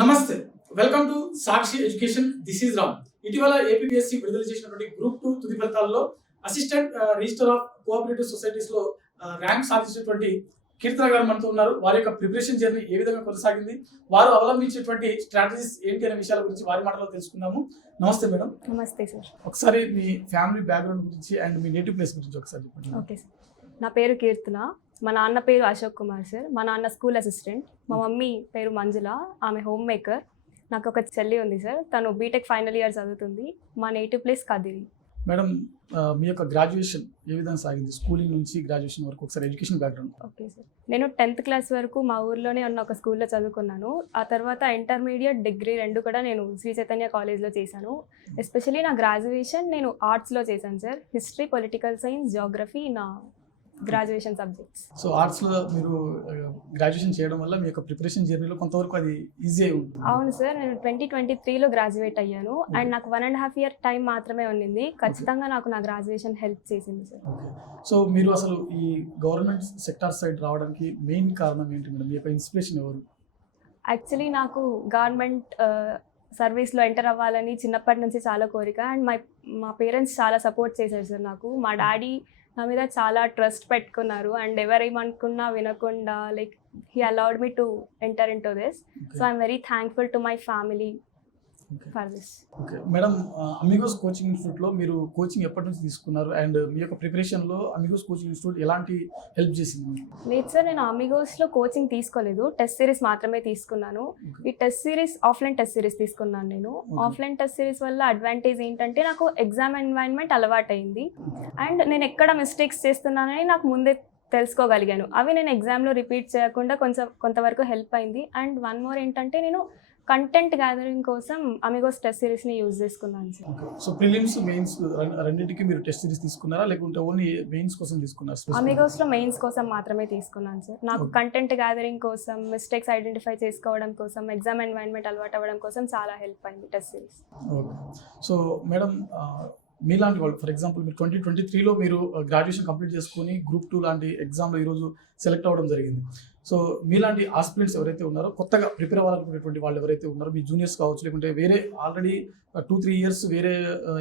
నమస్తే, welcome to Sakshi education. This is Ram. ఇటీవల APSC విడుదల చేసినటువంటి గ్రూప్ 2 తుది ఫలితాల్లో assistant register of cooperative societies లో ర్యాంక్ సాధించినటువంటి కీర్తన గారు మనతో ఉన్నారు. వారి యొక్క ప్రిపరేషన్ జర్నీ ఏ విధంగా కొనసాగింది, వారు అవలంబించేటువంటి స్ట్రాటజీస్ ఏంటి అనే విషయాల గురించి వారి మాటలో తెలుసుకుందాము. నమస్తే మేడం. నమస్తే సార్. ఒకసారి మీ ఫ్యామిలీ బ్యాక్గ్రౌండ్ గురించి అండ్ మీ నేటివ్ ప్లేస్ గురించి ఒకసారి చెప్పండి. ఓకే సార్, నా పేరు కీర్తన. మా నాన్న పేరు అశోక్ కుమార్ సార్. మా నాన్న స్కూల్ అసిస్టెంట్. మా మమ్మీ పేరు మంజుల, ఆమె హోమ్ మేకర్. నాకు ఒక చెల్లి ఉంది సార్, తను బీటెక్ ఫైనల్ ఇయర్ చదువుతుంది. మా నేటివ్ ప్లేస్ కదిరి. మేడం, మీ యొక్క గ్రాడ్యుయేషన్ ఏ విధంగా సాగింది, స్కూలింగ్ నుంచి గ్రాడ్యుయేషన్ వరకు ఒకసారి ఎడ్యుకేషన్ బ్యాక్గ్రౌండ్? ఓకే సార్, నేను 10th క్లాస్ వరకు మా ఊర్లోనే ఉన్న ఒక స్కూల్లో చదువుకున్నాను. ఆ తర్వాత ఇంటర్మీడియట్, డిగ్రీ రెండు కూడా నేను శ్రీ చైతన్య కాలేజ్లో చేశాను. ఎస్పెషలీ నా గ్రాడ్యుయేషన్ నేను ఆర్ట్స్లో చేశాను sir. History, political science, Geography నా గ్రాడ్యుయేషన్ సబ్జెక్ట్స్. సో ఆర్ట్స్లో మీరు గ్రాడ్యుయేషన్ చేయడం వల్ల మీ యొక్క ప్రిపరేషన్ జర్నీలో కొంతవరకు అది ఈజీ అయి ఉంటుంది. అవును సార్, నేను 2023లో గ్రాడ్యుయేట్ అయ్యాను. అండ్ నాకు 1.5 year టైం మాత్రమే ఉన్నింది. ఖచ్చితంగా నాకు నా గ్రాడ్యుయేషన్ హెల్ప్ చేసింది సార్. సో మీరు అసలు ఈ గవర్నమెంట్ సెక్టార్ సైడ్ రావడానికి మెయిన్ కారణం ఏంటి మేడం? మీ యొక్క ఇన్స్పిరేషన్ ఎవరు? యాక్చువల్లీ నాకు గవర్నమెంట్ సర్వీస్లో ఎంటర్ అవ్వాలని చిన్నప్పటి నుంచి చాలా కోరిక. అండ్ మా పేరెంట్స్ చాలా సపోర్ట్ చేశారు సార్ నాకు. మా డాడీ నా మీద చాలా ట్రస్ట్ పెట్టుకున్నారు. అండ్ ఎవరేమనుకున్నా వినకుండా like he allowed me to enter in to this. So I'm very thankful to my family for this. Okay madam, Amigos coaching ఇన్స్టిట్యూట్లో మీరు కోచింగ్ ఎప్పటి నుంచి తీసుకున్నారు అండ్ మీ యొక్క ప్రిపరేషన్లో అమిగోస్ కోచింగ్ ఇన్స్టిట్యూట్ ఎలాంటి హెల్ప్ చేసింది? లేదు సార్, నేను అమిగోస్లో కోచింగ్ తీసుకోలేదు. టెస్ట్ సిరీస్ మాత్రమే తీసుకున్నాను. ఈ test series offline test series తీసుకున్నాను నేను. ఆఫ్లైన్ టెస్ట్ సిరీస్ వల్ల అడ్వాంటేజ్ ఏంటంటే నాకు ఎగ్జామ్ ఎన్వైరన్మెంట్ అలవాటైంది. అండ్ నేను ఎక్కడ మిస్టేక్స్ చేస్తున్నానని నాకు ముందే తెలుసుకోగలిగాను. అవి నేను ఎగ్జామ్లో రిపీట్ చేయకుండా కొంతవరకు హెల్ప్ అయింది. అండ్ వన్ మోర్ ఏంటంటే నేను కంటెంట్ గ్యాదరింగ్ కోసం అమిగోస్ టెస్ట్ సిరీస్ని యూజ్ చేసుకున్నాను సార్. సో ప్రిలిమ్స్, మెయిన్స్ రెండింటికి మీరు టెస్ట్ సిరీస్ తీసుకున్నారా లేకుంటే ఓన్లీ మెయిన్స్ కోసం తీసుకున్నారా? అమిగోస్లో మెయిన్స్ కోసం మాత్రమే తీసుకున్నాను సార్. నాకు కంటెంట్ గ్యాదరింగ్ కోసం, మిస్టేక్స్ ఐడెంటిఫై చేసుకోవడం కోసం, ఎగ్జామ్ ఎన్వైరన్మెంట్ అలవాటు అవ్వడం కోసం చాలా హెల్ప్ అయింది test series. Okay. So madam, మీలాంటి వాళ్ళు ఫర్ ఎగ్జాంపుల్ మీరు 2023లో మీరు గ్రాడ్యుయేషన్ కంప్లీట్ చేసుకుని గ్రూప్ 2 లాంటి ఎగ్జామ్లో ఈరోజు సెలెక్ట్ అవ్వడం జరిగింది. సో మీలాంటి ఆస్పిరెంట్స్ ఎవరైతే ఉన్నారో, కొత్తగా ప్రిపేర్ అవ్వాలనుకునేటువంటి వాళ్ళు ఎవరైతే ఉన్నారో, మీ జూనియర్స్ కావచ్చు లేకుంటే వేరే ఆల్రెడీ 2-3 years వేరే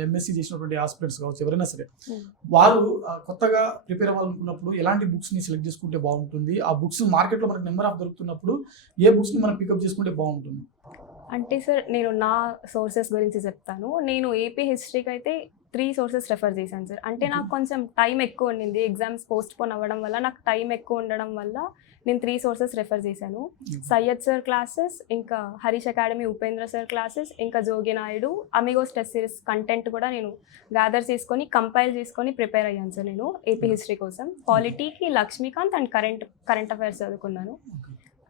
ఎంఎస్సీ చేసినటువంటి ఆస్పిరెంట్స్ కావచ్చు, ఎవరైనా సరే వారు కొత్తగా ప్రిపేర్ అవ్వాలనుకున్నప్పుడు ఎలాంటి బుక్స్ని సెలెక్ట్ చేసుకుంటే బాగుంటుంది? ఆ బుక్స్ మార్కెట్లో మనకు నెంబర్ ఆఫ్ దొరుకుతున్నప్పుడు ఏ బుక్స్ని మనం పికప్ చేసుకుంటే బాగుంటుంది? అంటే సార్, నేను నా సోర్సెస్ గురించి చెప్తాను. నేను ఏపీ హిస్టరీకి అయితే 3 sources రెఫర్ చేశాను సార్. అంటే నాకు కొంచెం టైం ఎక్కువ ఉండింది. ఎగ్జామ్స్ పోస్ట్ పోన్ అవ్వడం వల్ల నాకు టైం ఎక్కువ ఉండడం వల్ల నేను 3 sources రెఫర్ చేశాను. సయ్యద్ సార్ క్లాసెస్, ఇంకా Harish academy Upendra sir classes, ఇంకా Jogi Naidu amigos test series content కూడా నేను గ్యాదర్ చేసుకొని కంపైల్ చేసుకొని ప్రిపేర్ అయ్యాను సార్. నేను ఏపీ హిస్టరీ కోసం పాలిటీకి లక్ష్మీకాంత్ అండ్ కరెంట్ అఫైర్స్ చదువుకున్నాను.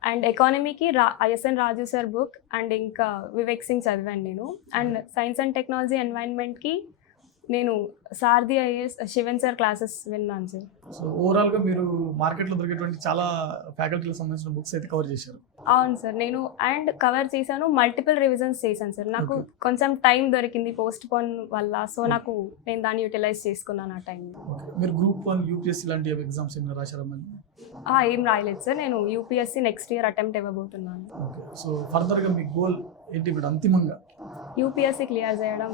అండ్ ఎకానమీకి ISN Raju sir book and ఇంకా వివేక్ సింగ్ చదివాను నేను. అండ్ సైన్స్ అండ్ టెక్నాలజీ ఎన్వైరన్మెంట్కి నేను Sarathi IAS Sivan sir classes విన్నాను సార్. సో ఓవరాల్గా మీరు మార్కెట్లో దొరికేటువంటి చాలా ఫ్యాకల్టీలకు సంబంధించిన బుక్స్ అయితే కవర్ చేశారు. అవును సార్, నేను అండ్ కవర్ చేశాను. మల్టిపుల్ రివిజన్స్ చేశాను సార్. నాకు కొంచెం టైం దొరికింది పోస్ట్ పోన్ వల్ల. సో నేను దాన్ని యూటిలైజ్ చేసుకున్నాను ఆ టైం. మీరు గ్రూప్ 1 యూపీఎస్సీ లాంటి ఎగ్జామ్స్ ఏమైనా రాశారమ్మా? ఏం రాయలేదు సార్. నేను యూపీఎస్సీ నెక్స్ట్ ఇయర్ అటెంప్ట్ ఇవ్వబోతున్నాను. ఓకే. సో ఫర్దర్గా మీ గోల్ ఏంటి మేడం అంతిమంగా? యూపీఎస్సీ క్లియర్ చేయడం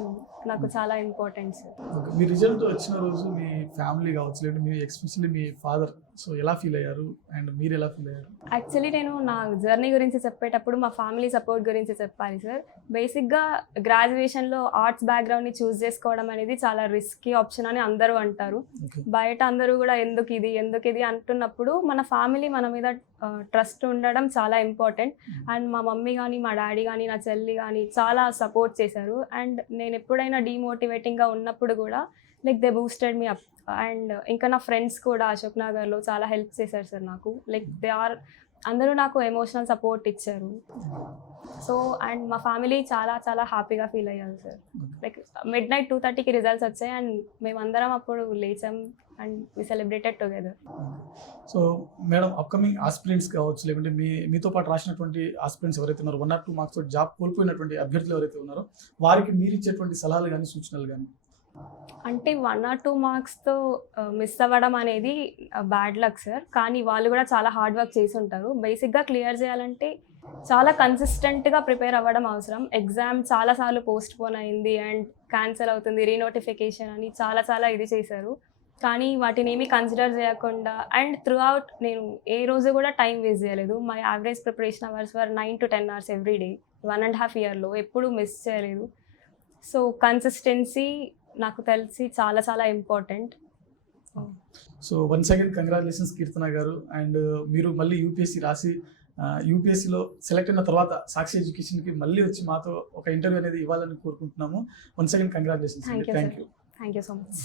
నాకు చాలా ఇంపార్టెంట్ సార్. ఓకే. మీ రిజల్ట్ వచ్చిన రోజు మీ ఫ్యామిలీ కావచ్చు లేదంటే మీ ఎస్పెషల్లీ మీ ఫాదర్ సో ఎలా ఫీల్ అయ్యారు అండ్ మీరు ఎలా ఫీల్ అయ్యారు? యాక్చువల్లీ నేను నా జర్నీ గురించి చెప్పేటప్పుడు మా ఫ్యామిలీ సపోర్ట్ గురించి చెప్పాలి సార్. బేసిక్గా గ్రాడ్యుయేషన్లో ఆర్ట్స్ బ్యాక్గ్రౌండ్ని చూస్ చేసుకోవడం అనేది చాలా రిస్కీ ఆప్షన్ అని అందరూ అంటారు. బయట అందరూ కూడా ఎందుకు ఇది అంటున్నప్పుడు మన ఫ్యామిలీ మన మీద ట్రస్ట్ ఉండడం చాలా ఇంపార్టెంట్. అండ్ మా మమ్మీ కానీ, మా డాడీ కానీ, నా చెల్లి కానీ చాలా సపోర్ట్ చేశారు. అండ్ నేను ఎప్పుడైనా డీమోటివేటింగ్గా ఉన్నప్పుడు కూడా like they boosted me up. And ఇంకా నా ఫ్రెండ్స్ కూడా అశోక్ నగర్లో చాలా హెల్ప్ చేశారు సార్ నాకు. లైక్ అందరూ నాకు ఎమోషనల్ సపోర్ట్ ఇచ్చారు. సో అండ్ మా ఫ్యామిలీ చాలా చాలా హ్యాపీగా ఫీల్ అయ్యారు సార్. లైక్ midnight 2:30కి రిజల్ట్స్ వచ్చాయి అండ్ మేమందరం అప్పుడు లేచాం and we celebrated together. So madam, upcoming aspirants కావచ్చు లేకుంటే మీతో పాటు రాసినటువంటి ఆస్పిరెంట్స్ ఎవరైతే ఉన్నారో 1 or 2 marks తో జాబ్ కోల్పోయినటువంటి అభ్యర్థులు ఎవరైతే ఉన్నారో వారికి మీరు ఇచ్చేటువంటి సలహాలు కానీ సూచనలు కానీ? అంటే 1 or 2 మార్క్స్తో మిస్ అవ్వడం అనేది బ్యాడ్ లక్ సార్. కానీ వాళ్ళు కూడా చాలా హార్డ్ వర్క్ చేసి ఉంటారు. బేసిక్గా క్లియర్ చేయాలంటే చాలా కన్సిస్టెంట్గా ప్రిపేర్ అవ్వడం అవసరం. ఎగ్జామ్ చాలాసార్లు పోస్ట్ పోన్ అయింది అండ్ క్యాన్సిల్ అవుతుంది, రీనోటిఫికేషన్ అని చాలా ఇది చేశారు. కానీ వాటిని ఏమీ కన్సిడర్ చేయకుండా అండ్ త్రూ అవుట్ నేను ఏ రోజు కూడా టైం వేస్ట్ చేయలేదు. My average preparation hours were 9 to 10 hours every day 1.5 yearలో ఎప్పుడూ మిస్ చేయలేదు. సో కన్సిస్టెన్సీ నాకు తెలిసి చాలా important. So once again congratulations Keerthana garu. And మీరు మళ్ళీ యూపీఎస్సీ రాసి యూపీఎస్సీలో సెలెక్ట్ అయిన తర్వాత సాక్షి ఎడ్యుకేషన్కి మళ్ళీ వచ్చి మాతో ఒక ఇంటర్వ్యూ అనేది ఇవ్వాలని కోరుకుంటున్నాము. Once again congratulations. Thank you thank you. Thank you so much.